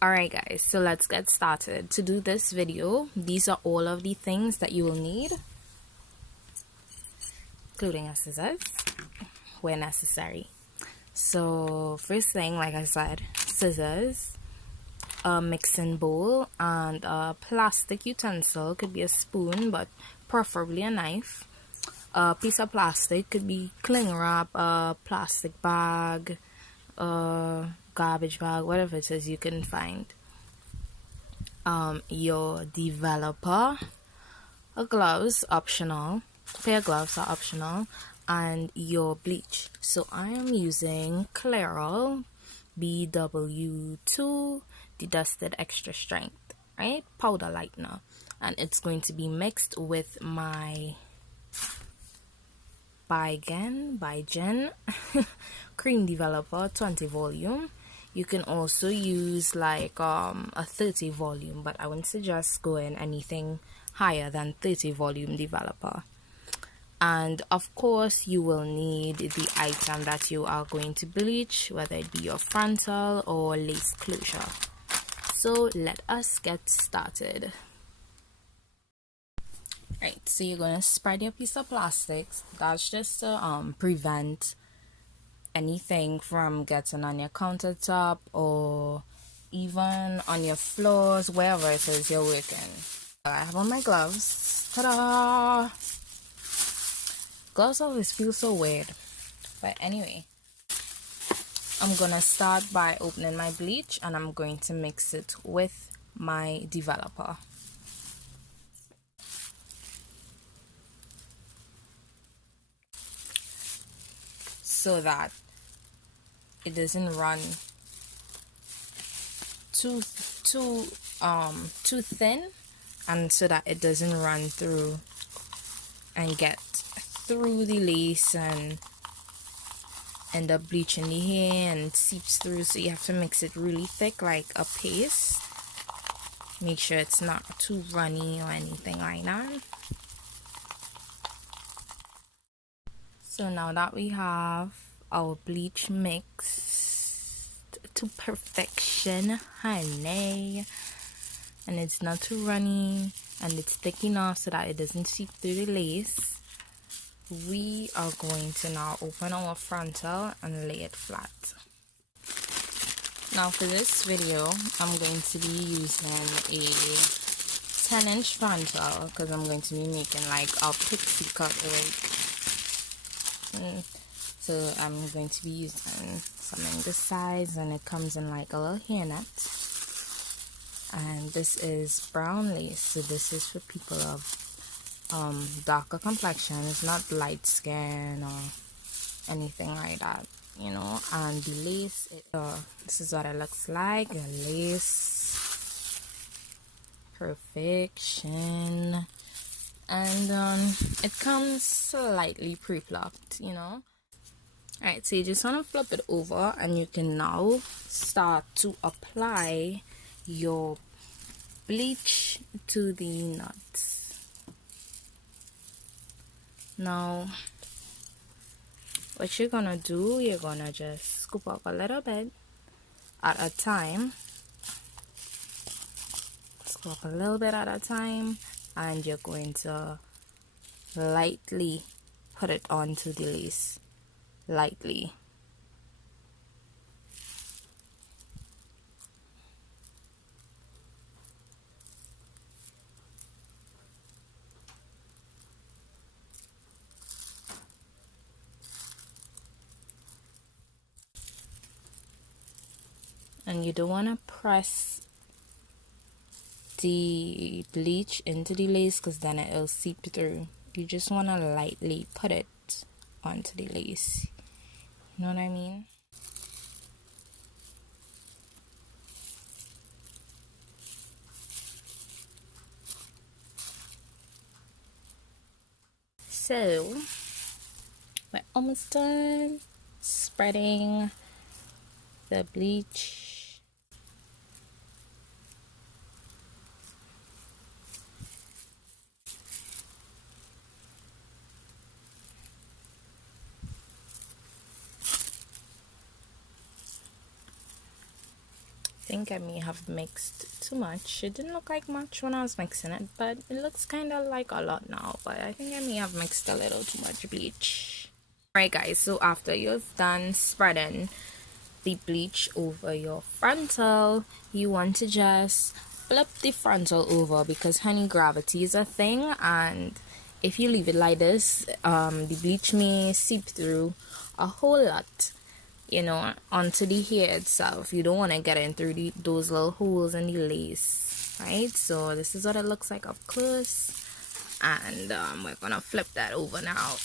Alright guys, so let's get started. To do this video, these are all of the things that you will need, including a scissors where necessary. So first thing, like I said, scissors, a mixing bowl, and a plastic utensil. Could be a spoon, but preferably a knife. A piece of plastic, could be cling wrap, a plastic bag, a garbage bag, whatever it is you can find. Your developer, a gloves optional, pair of gloves are optional, and your bleach. So I am using Clairol BW2, the dusted extra strength, right, powder lightener, and it's going to be mixed with my Bygen cream developer 20 volume. You can also use like a 30 volume, but I wouldn't suggest going anything higher than 30 volume developer. And of course you will need the item that you are going to bleach, whether it be your frontal or lace closure. So let us get started. Right, so you're going to spread your piece of plastic. That's just to prevent anything from getting on your countertop or even on your floors, wherever it is you're working. I have on my gloves. Ta-da! Gloves always feel so weird. But anyway, I'm going to start by opening my bleach and I'm going to mix it with my developer. So that it doesn't run too thin, and so that it doesn't run through and get through the lace and end up bleaching the hair and it seeps through. So you have to mix it really thick, like a paste. Make sure it's not too runny or anything like that. So now that we have our bleach mixed to perfection, honey, and it's not too runny and it's thick enough so that it doesn't seep through the lace, we are going to now open our frontal and lay it flat. Now for this video, I'm going to be using a 10-inch frontal because I'm going to be making like a pixie cut wig. So I'm going to be using something this size, and it comes in like a little hairnet. And this is brown lace, so this is for people of darker complexion. It's not light skin or anything like that, you know. And the lace, this is what it looks like. The lace, perfection. And it comes slightly pre-plucked, you know. Alright, so you just want to flip it over and you can now start to apply your bleach to the knots. Now what you're gonna do, you're gonna just scoop up a little bit at a time. Scoop up a little bit at a time, and you're going to lightly put it onto the lace. Lightly. And you don't want to press the bleach into the lace because then it'll seep through. You just want to lightly put it onto the lace. You know what I mean? So we're almost done spreading the bleach. think I may have mixed too much. It didn't look like much when I was mixing it, but it looks kind of like a lot now. But I think I may have mixed a little too much bleach. Alright guys, so after you've done spreading the bleach over your frontal, you want to just flip the frontal over, because honey, gravity is a thing, and if you leave it like this, the bleach may seep through a whole lot, you know, onto the hair itself. You don't want to get in through those little holes in the lace, right? So this is what it looks like up close, and we're gonna flip that over now.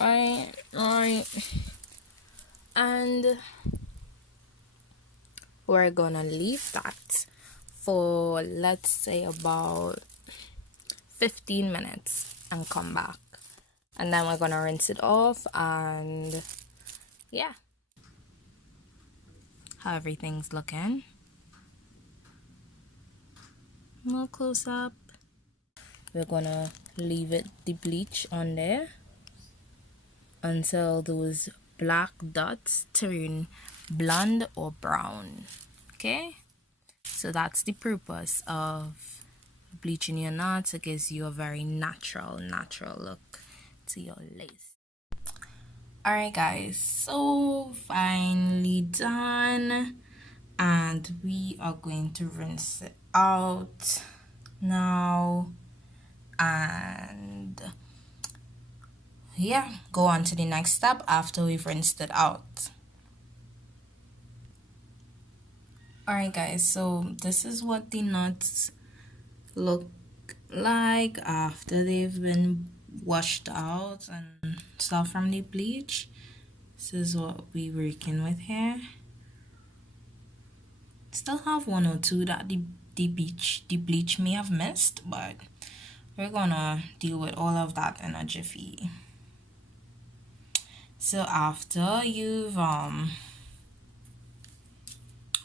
Right, and we're gonna leave that for, let's say, about 15 minutes and come back, and then we're gonna rinse it off. And yeah, how everything's looking. More close up. We're gonna leave the bleach on there until those black dots turn blonde or brown. Okay, so that's the purpose of bleaching your knots. It gives you a very natural look to your lace. Alright guys, so finally done, and we are going to rinse it out now, and yeah, go on to the next step after we've rinsed it out. Alright guys, so this is what the knots look like after they've been washed out and stuff from the bleach. This is what we're working with here. Still have one or two that the bleach may have missed, but we're gonna deal with all of that in a jiffy. So after you've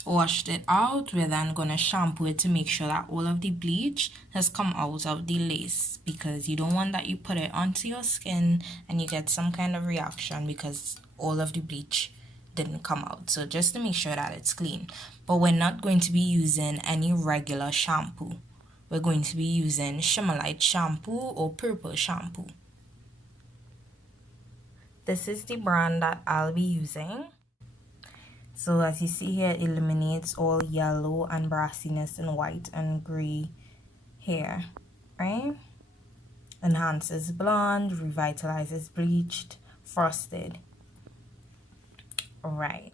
washed it out, we're then gonna shampoo it to make sure that all of the bleach has come out of the lace, because you don't want that you put it onto your skin and you get some kind of reaction because all of the bleach didn't come out. So just to make sure that it's clean. But we're not going to be using any regular shampoo. We're going to be using Shimmerlite shampoo or purple shampoo. This is the brand that I'll be using. So as you see here, it eliminates all yellow and brassiness in white and gray hair, right? Enhances blonde, revitalizes bleached, frosted. Right.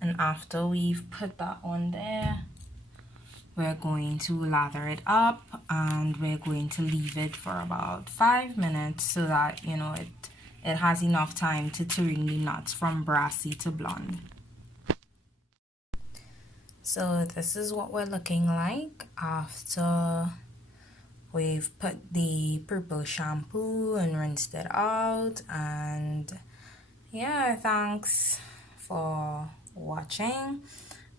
And after we've put that on there, we're going to lather it up, and we're going to leave it for about 5 minutes so that, you know, it has enough time to turn the knots from brassy to blonde. So this is what we're looking like after we've put the purple shampoo and rinsed it out. And yeah, thanks for watching,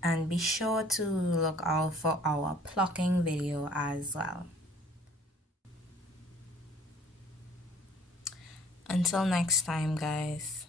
and be sure to look out for our plucking video as well. Until next time, guys.